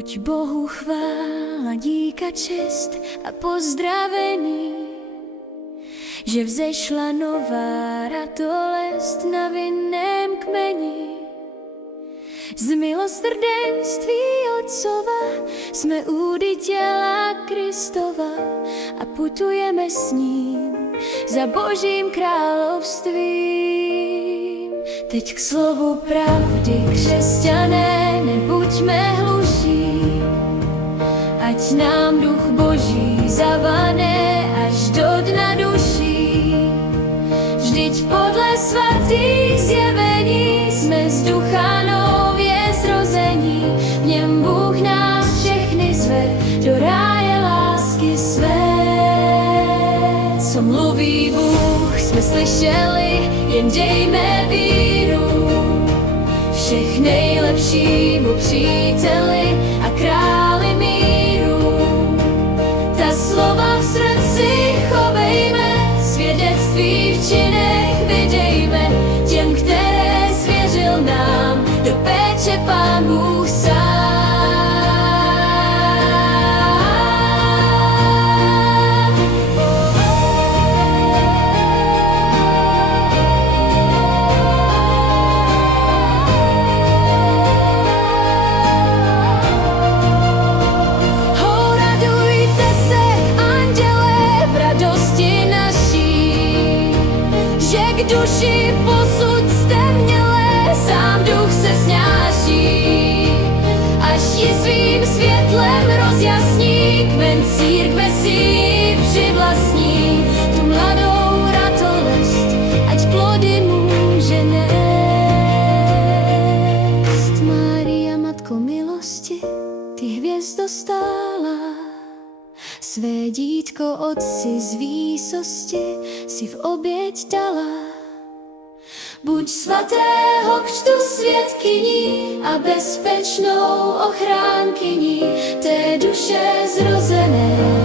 Buď Bohu chvála, dík a čest a pozdravení, že vzešla nová ratolest na vinném kmeni. Z milosrdenství Otcova jsme údy těla Kristova a putujeme s ním za Božím královstvím. Teď k slovu pravdy, křesťané, nebuďme hluší, ať nám duch Boží zavane až do dna duší. Vždyť podle svatých zjevení jsme z ducha nově zrození, v něm Bůh nás všechny zve do ráje lásky své. Co mluví Bůh, jsme slyšeli, jen dejme víru všech nejlepšímu příteli a králi míru. Ta slova v srdci chovejme, svědectví v činech vydejme, těm, které svěřil nám do péče Pán Bůh sám. K duši posud jste mělé, sám duch se snáší, až ji svým světlem rozjasní, kmen církve si přivlastní tu mladou ratolest, ať plody může nést. Mária, Matko milosti, ty hvězdo stála, své dítko Otci z výsosti si v oběť dala. Buď svatého křtu svědkyní a bezpečnou ochránkyní té duše zrozené.